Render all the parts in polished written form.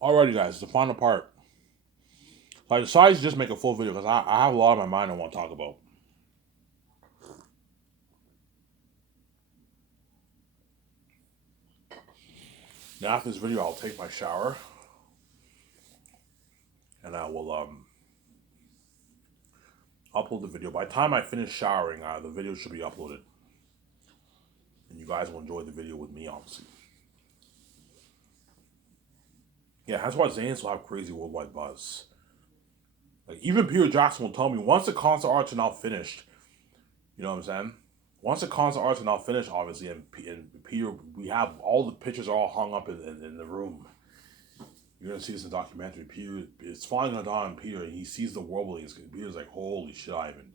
Alrighty, guys, the final part. So I decided to just make a full video because I have a lot on my mind I want to talk about. Now, after this video, I'll take my shower and I will upload the video. By the time I finish showering, the video should be uploaded, and you guys will enjoy the video with me, obviously. Yeah, that's why Zayn's will have crazy worldwide buzz. Like even Peter Jackson will tell me once the concert arts are now finished. You know what I'm saying? Once the concert arts are now finished, obviously, and Peter, we have all the pictures are all hung up in the room. You're gonna see this in the documentary. Peter, it's falling on Don Peter, and he sees the warblings. Peter's like, "Holy shit, Ivan!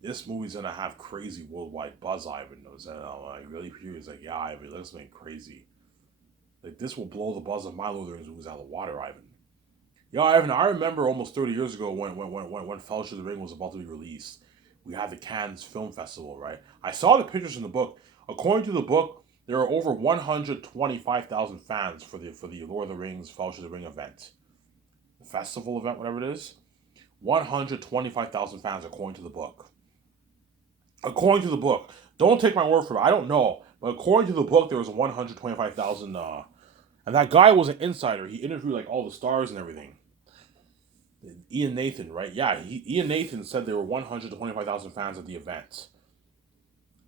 This movie's gonna have crazy worldwide buzz." Ivan knows, and I'm like, "Really?" Peter's like, "Yeah, Ivan, it looks something crazy. Like this will blow the buzz of my Lord of the Rings movies out of the water, Ivan." Yeah, Ivan, I remember almost 30 years ago when Fellowship of the Ring was about to be released. We had the Cannes Film Festival, right? I saw the pictures in the book. According to the book, there are over 125,000 fans for the Lord of the Rings Fellowship of the Ring event. The festival event, whatever it is. 125,000 fans according to the book. According to the book. Don't take my word for it. I don't know. But according to the book, there was 125,000 and that guy was an insider. He interviewed like all the stars and everything. Ian Nathan, right? Yeah, Ian Nathan said there were 125,000 fans at the event.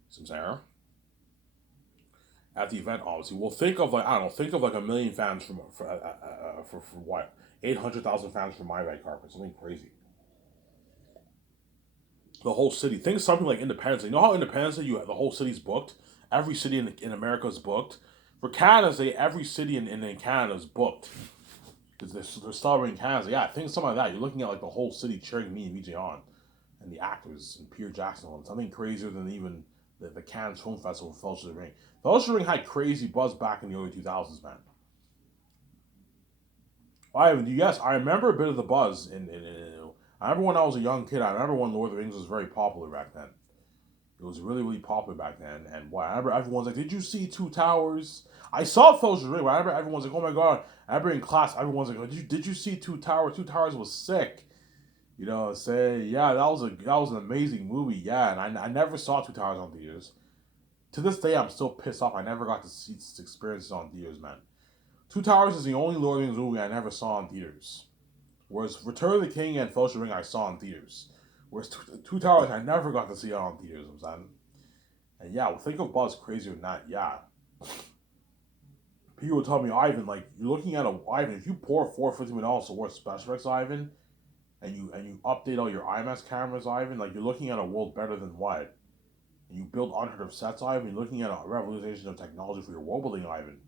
Some Sarah at the event, obviously. Well, think of like I don't know, think of like a million fans for what 800,000 fans for my red carpet, something crazy. The whole city. Think something like Independence Day. You know how Independence Day, the whole city's booked. Every city in America is booked. For Canada's Day, every city in Canada is booked. Because they're celebrating Canada. Yeah, think something like that. You're looking at like the whole city cheering me and VJ on, and the actors and Peter Jackson on. Something crazier than even the Cannes Film Festival with Fellowship of the Ring. Fellowship of the Ring had crazy buzz back in the early 2000s, man. Ivan, yes, I remember a bit of the buzz. I remember when I was a young kid. I remember when Lord of the Rings was very popular back then. It was really, really popular back then. And I remember everyone's like, "Did you see Two Towers?" I saw Fellowship of the Ring, but I remember everyone's like, "Oh my god!" I remember in class, everyone's like, "Did you see Two Towers? Two Towers was sick." You know, say, yeah, that was an amazing movie. Yeah, and I never saw Two Towers on theaters. To this day, I'm still pissed off. I never got to see experiences on theaters, man. Two Towers is the only Lord of the Rings movie I never saw in theaters. Whereas Return of the King and Fellowship of the Ring I saw in theaters. Whereas Two Towers I never got to see it on theaters. I'm saying. And yeah, well, think of Buzz crazier than that. Yeah, people would tell me, Ivan, like you're looking at a Ivan. If you pour $450 towards special effects, Ivan, and you update all your IMAX cameras, Ivan, like you're looking at a world better than what? And you build unheard of sets, Ivan. You're looking at a revolution of technology for your world building, Ivan.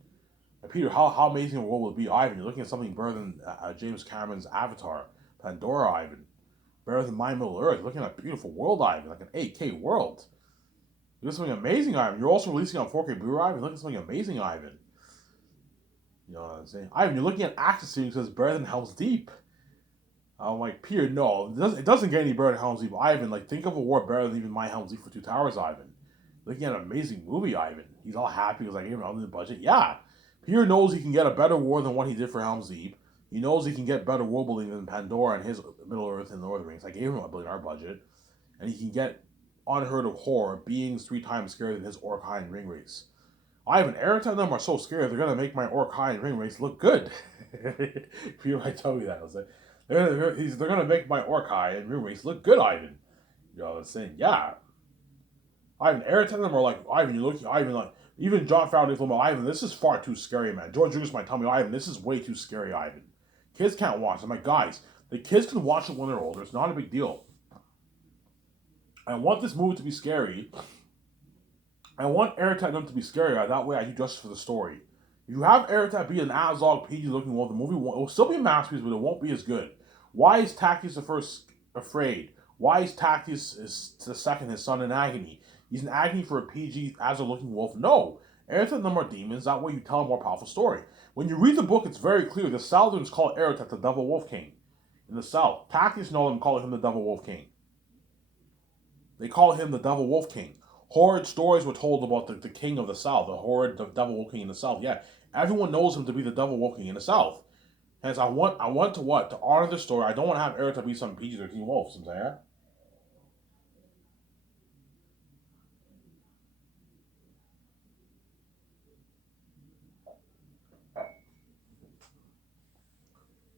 And Peter, how amazing a world would it be, Ivan? You're looking at something better than James Cameron's Avatar, Pandora, Ivan. Better than My Middle Earth. You're looking at a beautiful world, Ivan, like an 8K world. You're something amazing, Ivan. You're also releasing on 4K Blu-ray, Ivan. You're looking at something amazing, Ivan. You know what I'm saying? Ivan, you're looking at action scenes that's better than Hell's Deep. I'm like, Peter, no, it doesn't get any better than Helm's Deep. Ivan, like, think of a war better than even my Helm's Deep for Two Towers, Ivan. Looking at an amazing movie, Ivan. He's all happy because I gave him under the budget. Yeah. Peter knows he can get a better war than what he did for Helm's Deep. He knows he can get better world building than Pandora and his Middle Earth and Lord of the Rings. I gave him $1 billion budget. And he can get unheard of horror, beings 3 times scarier than his Orc High and Ring Race. Ivan, every time them are so scared, they're going to make my Orc High and Ring Race look good. Peter might tell me that. I was like, they're gonna make my Orkai and Ring Race look good, Ivan. You know what I'm saying? Yeah. Ivan, every time them are like, Ivan, you look, Ivan, like, even John Fowler told me, Ivan, this is far too scary, man. George Lucas might tell me, Ivan, this is way too scary, Ivan. Kids can't watch. I'm like, guys, the kids can watch it when they're older. It's not a big deal. I want this movie to be scary. I want Airtight to be scary. That way I do justice for the story. If you have Airtight be an Azog PG looking world, the movie will still be a masterpiece, but it won't be as good. Why is Tactius the first afraid? Why is Tactius the second his son in agony? He's in agony for a PG Azog looking wolf? No. Airtight no more demons, that way you tell a more powerful story. When you read the book, it's very clear. The Southerners call Airtight the Devil Wolf King. In the South, Tactius no them call him the Devil Wolf King. They call him the Devil Wolf King. Horrid stories were told about the king of the South, the horrid the Devil Wolf King in the South. Yeah, everyone knows him to be the Devil Wolf King in the South. Hence, I want to what? To honor the story. I don't want to have Eric to be some PG-13 wolf. You know what I'm saying?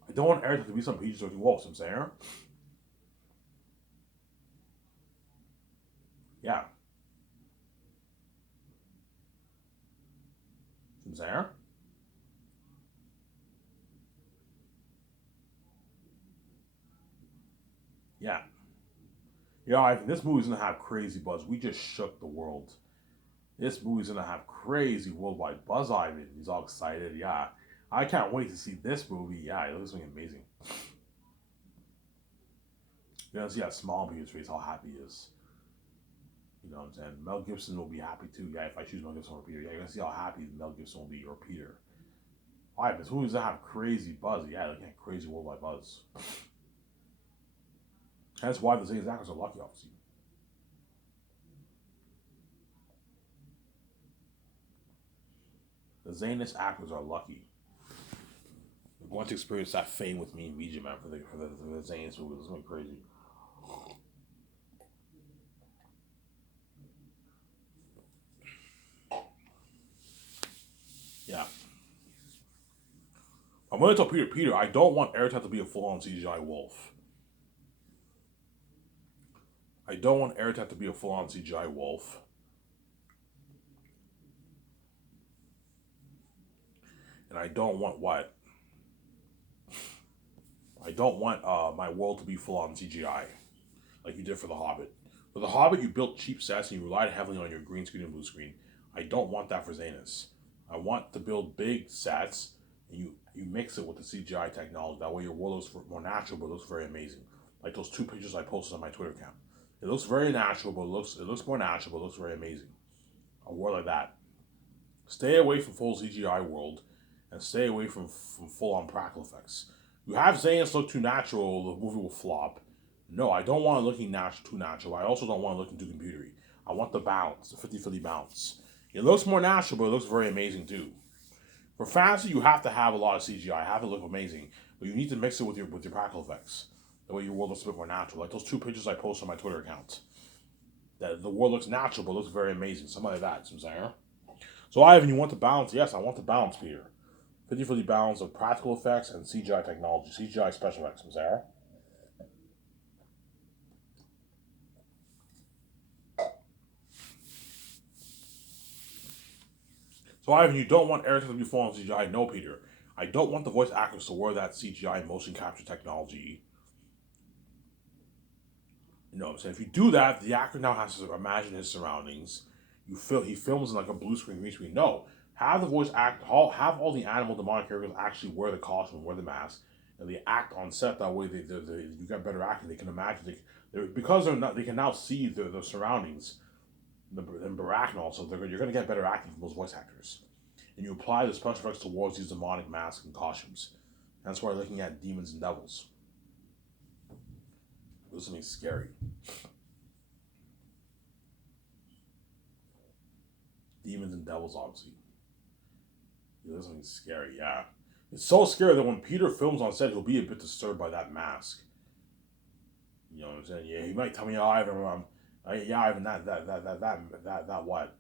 I don't want Eric to be some PG-13 wolf. You know what I'm saying? Yeah. You know what I'm saying? Yeah. This movie's gonna have crazy buzz. We just shook the world. This movie's gonna have crazy worldwide buzz. Ivan, he's all excited. Yeah, I can't wait to see this movie. Yeah, it looks like amazing. You're gonna see that smile on Peter's face, how happy he is. You know what I'm saying? Mel Gibson will be happy too. Yeah, if I choose Mel Gibson over Peter, yeah, you're gonna see how happy Mel Gibson will be or Peter. Alright, this movie's gonna have crazy buzz. Yeah, like crazy worldwide buzz. That's why the Zayas actors are lucky, obviously. The Zanus actors are lucky. They're going to experience that fame with me and VJ, man, for the Zanus movie. It's gonna be crazy. Yeah. I'm gonna tell Peter, I don't want Airtime to be a full-on CGI wolf. I don't want Airtime to be a full-on CGI wolf. And I don't want what? I don't want my world to be full-on CGI, like you did for The Hobbit. For The Hobbit, you built cheap sets and you relied heavily on your green screen and blue screen. I don't want that for Zanus. I want to build big sets and you mix it with the CGI technology. That way your world looks more natural, but looks very amazing. Like those two pictures I posted on my Twitter account. It looks very natural, but it looks more natural, but it looks very amazing. A world like that. Stay away from full CGI world, and stay away from full on practical effects. You have Zanus look too natural, the movie will flop. No, I don't want it looking too natural. I also don't want it looking too computery. I want the balance, the 50-50 balance. It looks more natural, but it looks very amazing too. For fantasy, you have to have a lot of CGI, have it look amazing, but you need to mix it with your practical effects. The way your world looks a bit more natural. Like those two pictures I posted on my Twitter account. That the world looks natural, but looks very amazing. Something like that. You know what I'm saying? So, Ivan, you want the balance? Yes, I want the balance, Peter. 50-50 balance of practical effects and CGI technology, CGI special effects, Sarah. So, Ivan, you don't want Eric to be full on CGI? No, Peter. I don't want the voice actors to wear that CGI motion capture technology. You know what I'm saying? If you do that, the actor now has to imagine his surroundings. He films in like a blue screen, green screen. No, have the voice act. Have all the animal demonic characters actually wear the costume, wear the mask, and they act on set. That way, you got better acting. They can imagine. Because they're not. They can now see the surroundings, and Barack and also. You're going to get better acting from those voice actors, and you apply the special effects towards these demonic masks and costumes. That's why you're looking at demons and devils. It was something scary. Demons and devils, obviously. It was something scary, yeah. It's so scary that when Peter films on set, he'll be a bit disturbed by that mask. You know what I'm saying? Yeah, he might tell me, "Oh, Ivan, that what?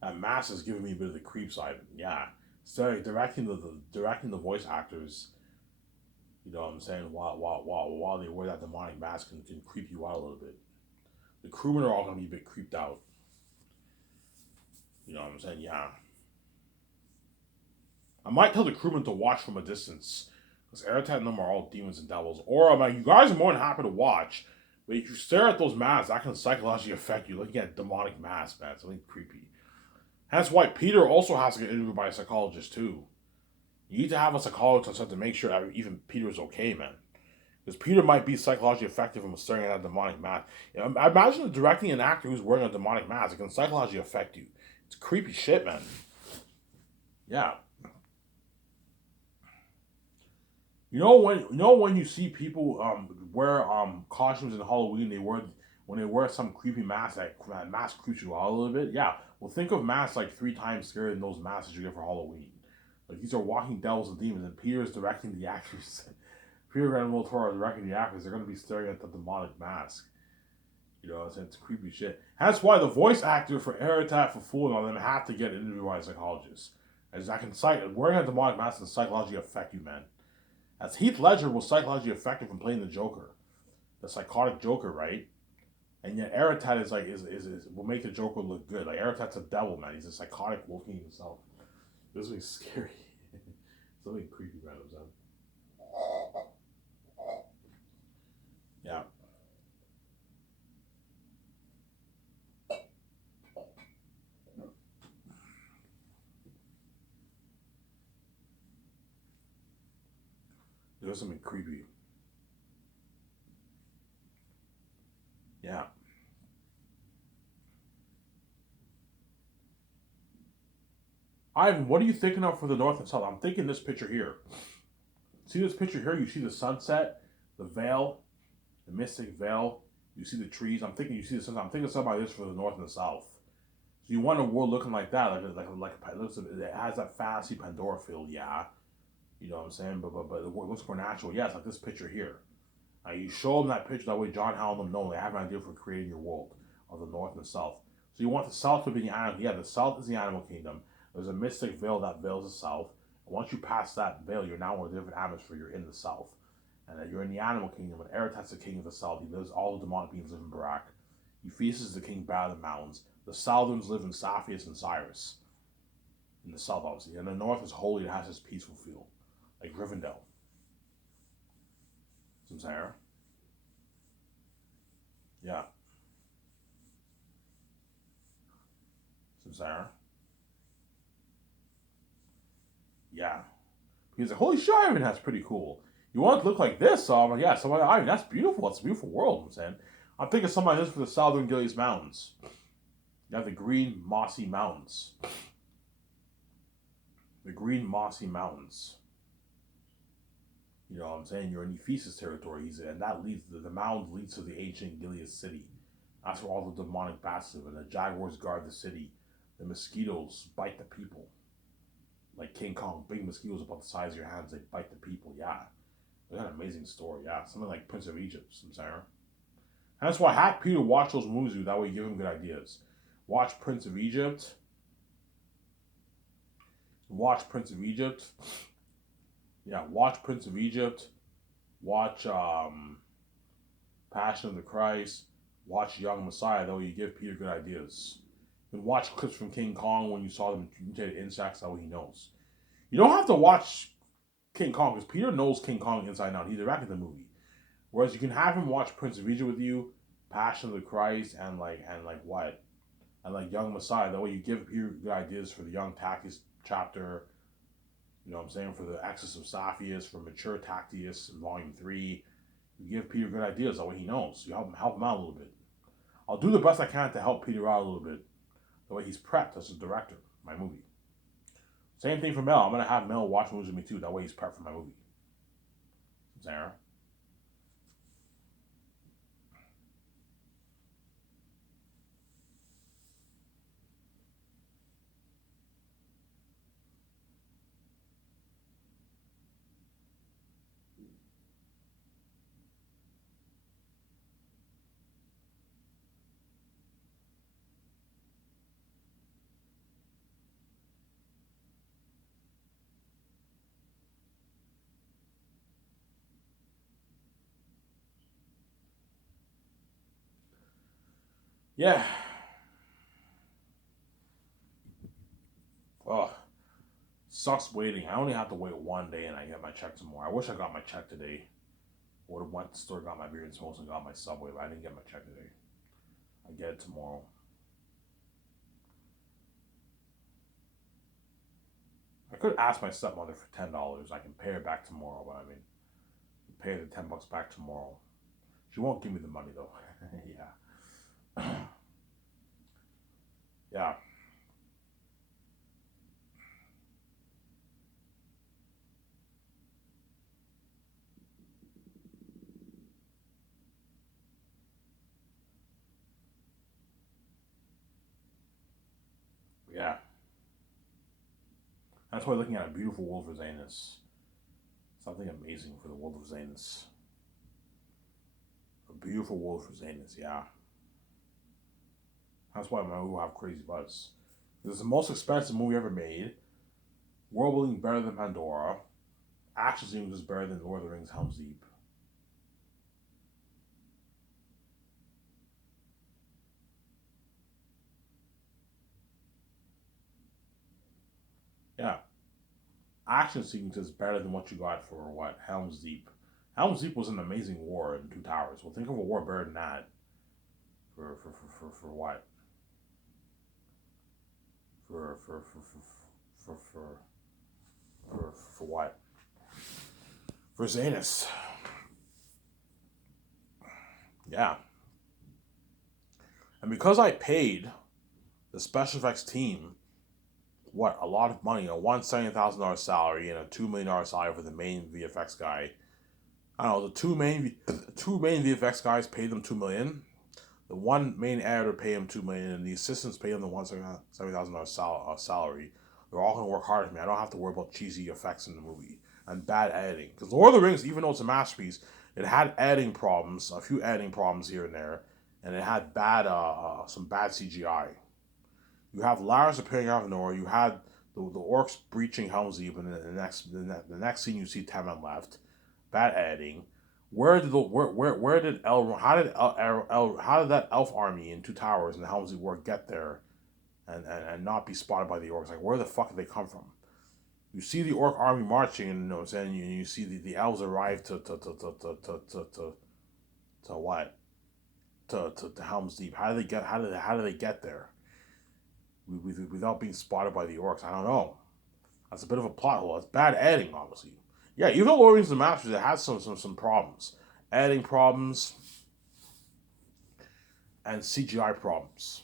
That mask is giving me a bit of the creeps, Ivan." Yeah, so directing the voice actors. You know what I'm saying? While they wear that demonic mask can creep you out a little bit. The crewmen are all gonna be a bit creeped out. You know what I'm saying? Yeah. I might tell the crewmen to watch from a distance. Because Airtat and them are all demons and devils. Or I'm like, you guys are more than happy to watch. But if you stare at those masks, that can psychologically affect you. Looking at demonic masks, man. Something creepy. That's why Peter also has to get interviewed by a psychologist, too. You need to have a psychologist to make sure that even Peter's okay, man. Because Peter might be psychologically affected from staring at a demonic mask. I imagine directing an actor who's wearing a demonic mask. It can psychologically affect you. It's creepy shit, man. Yeah. You know when you see people wear costumes in Halloween, when they wear some creepy mask that mask creeps you out a little bit. Yeah, well think of masks like 3 times scarier than those masks you get for Halloween. Like these are walking devils and demons, and Peter is directing the actors. Peter and Will Toro are directing the actors. They're going to be staring at the demonic mask. You know, it's creepy shit. That's why the voice actor for Aratat, for Fool, and all them have to get interviewed by a psychologist. As I can cite, wearing a demonic mask can psychologically affect you, man. As Heath Ledger was psychologically affected from playing the Joker, the psychotic Joker, right? And yet Aratat is will make the Joker look good. Like Aratat's a devil, man. He's a psychotic wolfing himself. This is scary. Something creepy about him. Yeah. There's something creepy. Yeah. Ivan, what are you thinking of for the north and south? I'm thinking this picture here. See this picture here? You see the sunset, the veil, the mystic veil. You see the trees. I'm thinking you see the sunset. I'm thinking something like this for the north and the south. So you want a world looking like that, like it has that fantasy Pandora feel, yeah. You know what I'm saying? But it looks more natural. Yeah, it's like this picture here. You show them that picture, that way John Howell and them know they have an idea for creating your world of the north and the south. So you want the south to be the animal. Yeah, the south is the animal kingdom. There's a mystic veil that veils the south. And once you pass that veil, you're now in a different atmosphere. You're in the south. And then you're in the animal kingdom. When Aratat's the king of the south, he lives, all the demonic beings live in Barak. Ephesus is the king of the mountains. The Southerns live in Saphius and Cyrus. In the south, obviously. And the north is holy. It has this peaceful feel. Like Rivendell. Some Sarah. Yeah. Some Sarah. Yeah. He's like, holy shit, Ivan, that's pretty cool. You want it to look like this? So I'm like, yeah, somebody, Ivan, that's beautiful. It's a beautiful world, I'm saying. I'm thinking something like this for the Southern Gilead Mountains. You have the green, mossy mountains. The green, mossy mountains. You know what I'm saying? You're in Ephesus territory, and that leads, the mountains leads to the ancient Gilead city. That's where all the demonic bats live, and the jaguars guard the city. The mosquitoes bite the people. Like King Kong, big mosquitoes about the size of your hands, they bite the people, yeah. They got an amazing story, yeah. Something like Prince of Egypt, some Sarah. And that's why I had Peter watch those movies, that way you give him good ideas. Watch Prince of Egypt. Watch Prince of Egypt. Yeah, watch Prince of Egypt. Watch Passion of the Christ. Watch Young Messiah, that way you give Peter good ideas. And watch clips from King Kong when you saw them mutated insects, that way he knows. You don't have to watch King Kong, because Peter knows King Kong inside and out. He directed the movie. Whereas you can have him watch Prince of Egypt with you, Passion of the Christ, and what? And like Young Messiah. That way you give Peter good ideas for the Young Tactius chapter. You know what I'm saying? For the Exodus of Saphius, for Mature Tactius in Volume 3. You give Peter good ideas, that way he knows. You help him out a little bit. I'll do the best I can to help Peter out a little bit. The way he's prepped as a director, my movie. Same thing for Mel. I'm going to have Mel watch movies with me too. That way he's prepped for my movie. Sarah? Yeah. Oh, sucks waiting. I only have to wait one day and I get my check tomorrow. I wish I got my check today. Would have went to the store, got my beer and smokes, and got my Subway, but I didn't get my check today. I get it tomorrow. I could ask my stepmother for $10. I can pay her back tomorrow, but I mean, pay her the $10 back tomorrow. She won't give me the money though. Yeah. Yeah. Yeah. That's why looking at a beautiful world for Zanus. Something amazing for the world of Zanus. A beautiful world for Zanus, yeah. That's why my movie will have crazy buzz. It's the most expensive movie ever made. World building better than Pandora. Action scenes is better than Lord of the Rings Helm's Deep. Yeah. Action sequence is better than what you got for what? Helm's Deep. Helm's Deep was an amazing war in Two Towers. Well, think of a war better than that. For what? For for for for for for what? For Zanus. Yeah. And because I paid the special effects team what a lot of money, a $170,000 salary and a $2 million salary for the main VFX guy. I don't know, the two main VFX guys paid them $2 million. The one main editor paid him $2 million, and the assistants paid him the $170,000 salary. They're all gonna work hard for me. I don't have to worry about cheesy effects in the movie and bad editing. Because Lord of the Rings, even though it's a masterpiece, it had editing problems, a few editing problems here and there, and it had some bad CGI. You have Lars appearing out of nowhere. You had the orcs breaching Helm's Deep, and the next scene you see 10 men left. Bad editing. Where did how did that elf army in Two Towers and the Helm's Deep War get there, and not be spotted by the orcs? Like, where the fuck did they come from? You see the orc army marching, and you see the elves arrive to what to Helm's Deep. How did they get there? Without being spotted by the orcs. I don't know. That's a bit of a plot hole. That's bad editing, obviously. Yeah, even though Lord of the Rings and the Masters, it has some problems, editing problems, and CGI problems.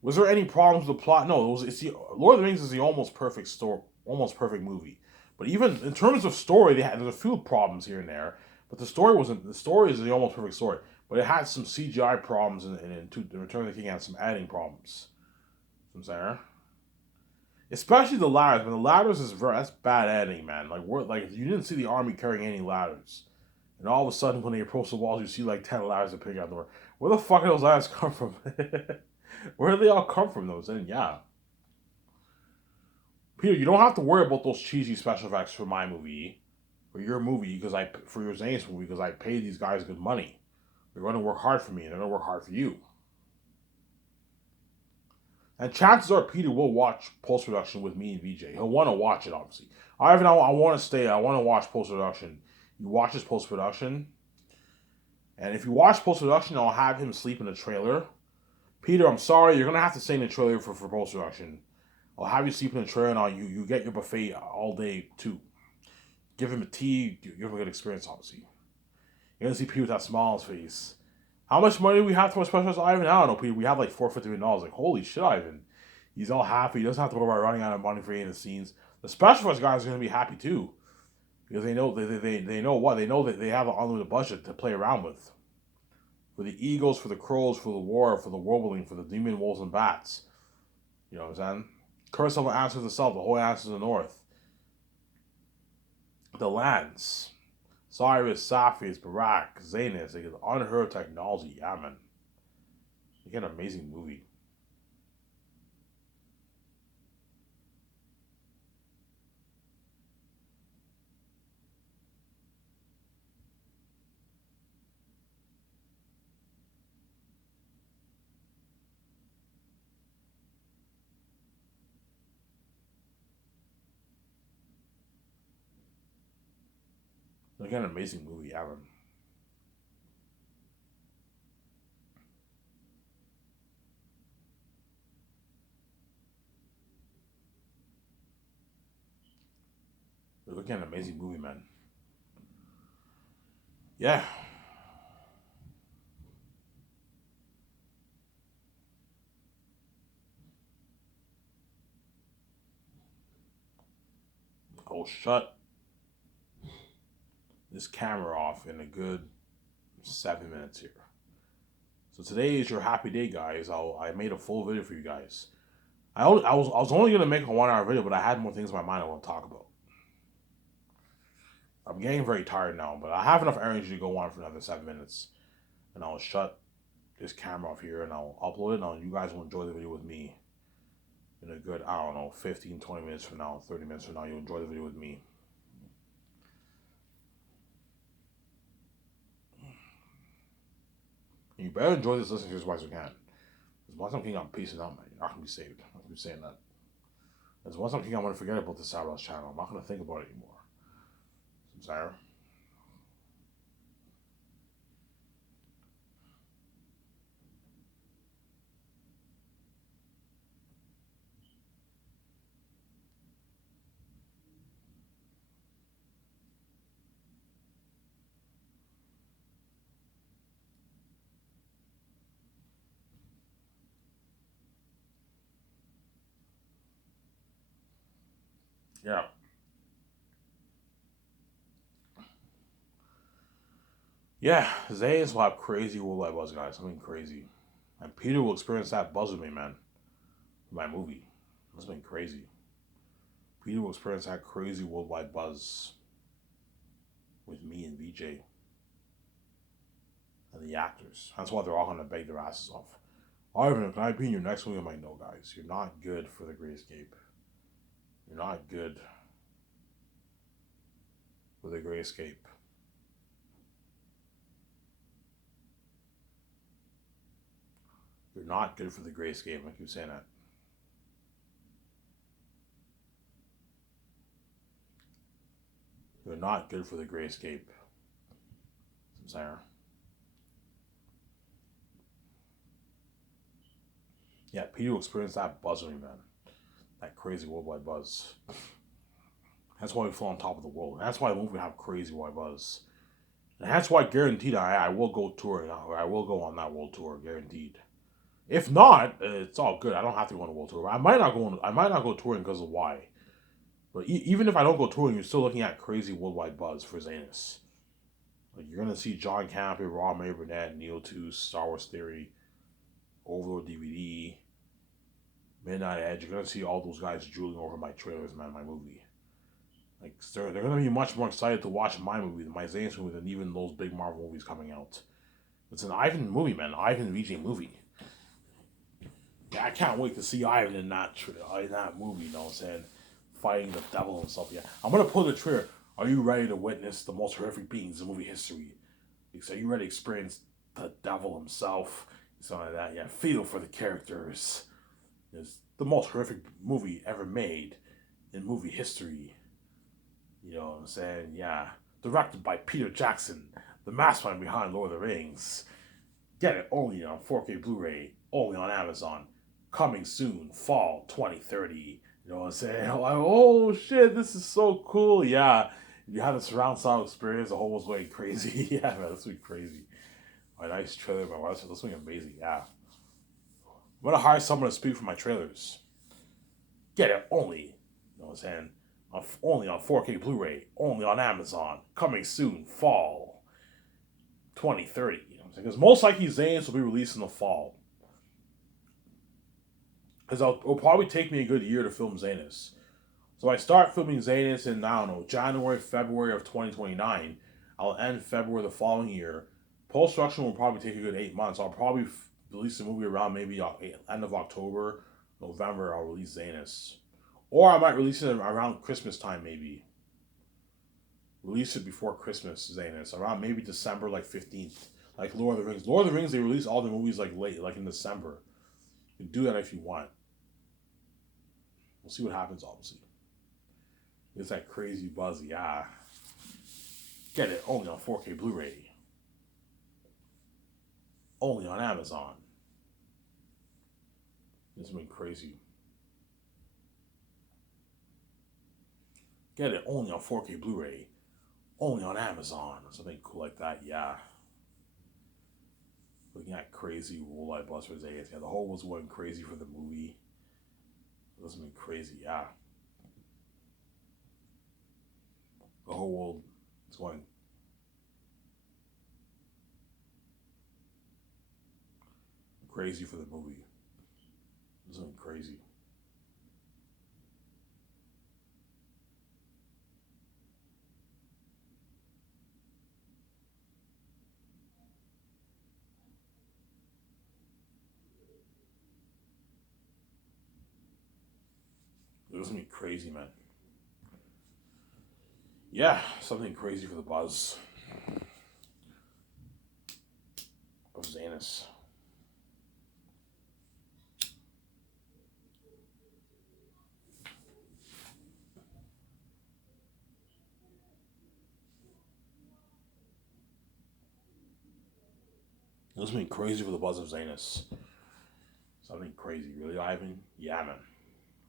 Was there any problems with the plot? No, it's the Lord of the Rings is the almost perfect story, almost perfect movie. But even in terms of story, there's a few problems here and there. But the story wasn't. The story is the almost perfect story. But it had some CGI problems, and in Return of the King had some editing problems. I'm saying, especially the ladders. But the ladders that's bad editing, man. Like you didn't see the army carrying any ladders, and all of a sudden when they approach the walls, you see like 10 ladders that pick out the door. Where the fuck did those ladders come from? Where did they all come from? Those and yeah, Peter, you don't have to worry about those cheesy special effects for my movie, for your movie, for your Zane's movie because I paid these guys good money. They're going to work hard for me, and they're going to work hard for you. And chances are Peter will watch post production with me and VJ. He'll want to watch it, obviously. I want to stay. I want to watch post production. You watch his post production, and if you watch post production, I'll have him sleep in the trailer. Peter, I'm sorry, you're gonna have to stay in the trailer for post production. I'll have you sleep in the trailer, and you get your buffet all day too. Give him a tea. Give him a good experience, obviously. You're gonna see Peter with that smile on his face. How much money do we have for specials, Ivan? I don't know, Peter. We have like $450. Like, holy shit, Ivan. He's all happy. He doesn't have to worry about running out of money for any of the scenes. The special effects guys are going to be happy too, because they know they know what they know that they have an unlimited budget to play around with. For the eagles, for the crows, for the war, for the warbling, for the demon wolves and bats. You know what I'm saying? Curse of the answers the south, the whole answers the north. The lands. Cyrus, Saphis, Barak, Zanus, they get unheard technology. Yeah, man. You get an amazing movie. You get an amazing movie. Yeah, man. You're looking at an amazing movie, man. Yeah. I'll shut this camera off in a good 7 minutes here. So today is your happy day, guys. I made a full video for you guys. I was only gonna make a 1 hour video, but I had more things in my mind I want to talk about. I'm getting very tired now, but I have enough energy to go on for another 7 minutes, and I'll shut this camera off here and I'll upload it, and you guys will enjoy the video with me. In a good, I don't know, 15, 20 minutes from now, 30 minutes from now, you'll enjoy the video with me. And you better enjoy this listening to as much as you can. Because once I'm king, I'm peacing out, man. You're not going to be saved. I'm going to be saying that. Because once I'm king, I'm going to forget about this Sabros channel. I'm not going to think about it anymore. Sarah. Yeah. Yeah, Zayas will have crazy worldwide buzz, guys. I mean, crazy. And Peter will experience that buzz with me, man. My movie. That's been crazy. Peter will experience that crazy worldwide buzz with me and VJ and the actors. That's why they're all gonna beg their asses off. Ivan, can I be in your next movie? I'm like, no, guys, you're not good for the Great Escape. You're not good for the Great Escape. You're not good for the Great Escape. I keep saying that. You're not good for the Great Escape. I'm saying. Yeah, Peter will experience that buzz with me, man. That crazy worldwide buzz. That's why we feel on top of the world. That's why the movie have crazy worldwide buzz. And that's why guaranteed I will go touring. I will go on that world tour, guaranteed. If not, it's all good. I don't have to go on a world tour. I might not go touring because of why. But even if I don't go touring, you're still looking at crazy worldwide buzz for Zanus. Like you're gonna see John Campy, Rob May Burnett, Neil Tooze, Star Wars Theory, Overlord DVD, Midnight Edge. You're gonna see all those guys drooling over my trailers, man. My movie. Like they're gonna be much more excited to watch my movie, my Zanus movie, than even those big Marvel movies coming out. It's an Ivan movie, man. Ivan VJ movie. Yeah, I can't wait to see Ivan in that movie. You know what I'm saying? Fighting the devil himself. Yeah, I'm gonna pull the trigger. Are you ready to witness the most horrific beings in movie history? Are you ready to experience the devil himself? Something like that. Yeah, feel for the characters. It's the most horrific movie ever made in movie history. You know what I'm saying? Yeah. Directed by Peter Jackson, the mastermind behind Lord of the Rings. Get it only on 4K Blu-ray, only on Amazon. Coming soon, fall 2030. You know what I'm saying? I'm like, oh shit, this is so cool. Yeah. You had a surround sound experience, the whole was going crazy. Yeah, man, this would be crazy. A nice trailer, my wife said, this would be amazing. Yeah. I'm gonna hire someone to speak for my trailers. Get it only. You know what I'm saying? Only on 4K Blu-ray, only on Amazon. Coming soon, fall 2030. You know what I'm saying? Because most likely Zanes will be released in the fall. Because it'll probably take me a good year to film Zanus. So I start filming Zanus in, I don't know, January, February of 2029. I'll end February the following year. Post-production will probably take a good 8 months. I'll probably release the movie around maybe end of October, November. I'll release Zanus. Or I might release it around Christmas time, maybe. Release it before Christmas, Zanus. Around maybe December, like 15th. Like Lord of the Rings. Lord of the Rings, they release all the movies like late, like in December. You can do that if you want. We'll see what happens, obviously. It's that crazy buzz, yeah. Get it only on 4K Blu-ray. Only on Amazon. It's been crazy. Get it only on 4K Blu-ray. Only on Amazon. Something cool like that, yeah. Looking at crazy worldwide buzz for Zayas. Yeah, the whole was going crazy for the movie. This has been crazy, yeah. The whole world is going crazy for the movie. This has been crazy. This is gonna be crazy, man. Yeah, something crazy for the buzz of Zanus. This is gonna be crazy for the buzz of Zanus. Something crazy, really, Ivan? Yeah, man.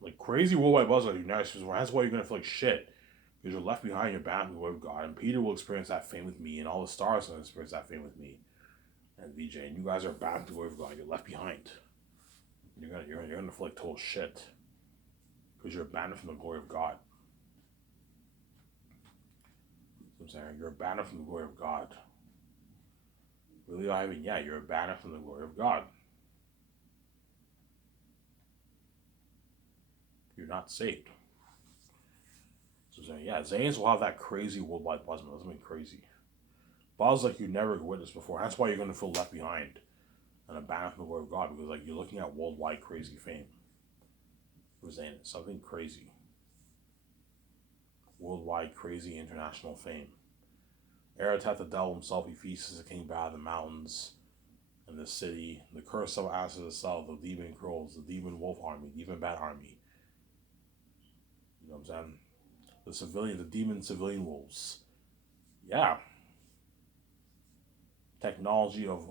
Like crazy worldwide buzz of United States. That's why you're gonna feel like shit. Because you're left behind, you're bound to the word of God. And Peter will experience that fame with me, and all the stars will experience that fame with me. And VJ, and you guys are bound to the word of God. You're left behind. You're gonna feel like total shit. Because you're abandoned from the glory of God. I'm saying you're abandoned from the glory of God. Really, Ivan? Yeah, you're abandoned from the glory of God. You're not saved. So I'm saying, yeah, Zanes will have that crazy worldwide buzz. That's gonna be crazy. Buzz like you never witnessed before. That's why you're gonna feel left behind and abandoned from the glory of God, because like you're looking at worldwide crazy fame. For Zanes, something crazy. Worldwide crazy international fame. Aratat the devil himself, he feasts as a king by the mountains and the city. The curse of Asses itself, the demon crows, the demon wolf army, the demon bat army. You know what I'm saying? The demon civilian wolves. Yeah. Technology of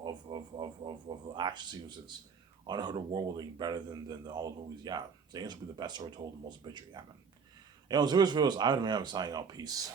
action sequences. Unheard of worlding better than all the movies. Yeah. Zanes will be the best story told, the most picture. Yeah, man. Anyways, here's I would have signing out. Peace.